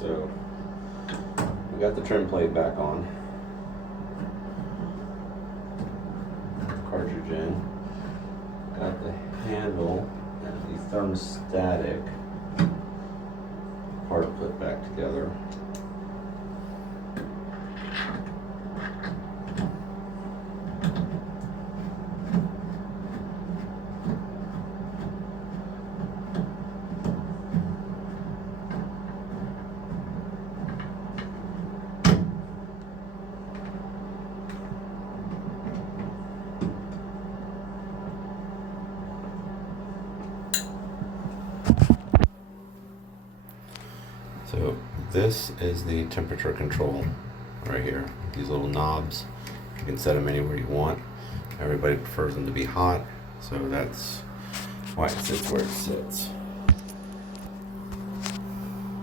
So we got the trim plate back on. Cartridge in. Got the handle and the thermostatic part put back together. So this is the temperature control right here. These little knobs, you can set them anywhere you want. Everybody prefers them to be hot, so that's why it sits where it sits.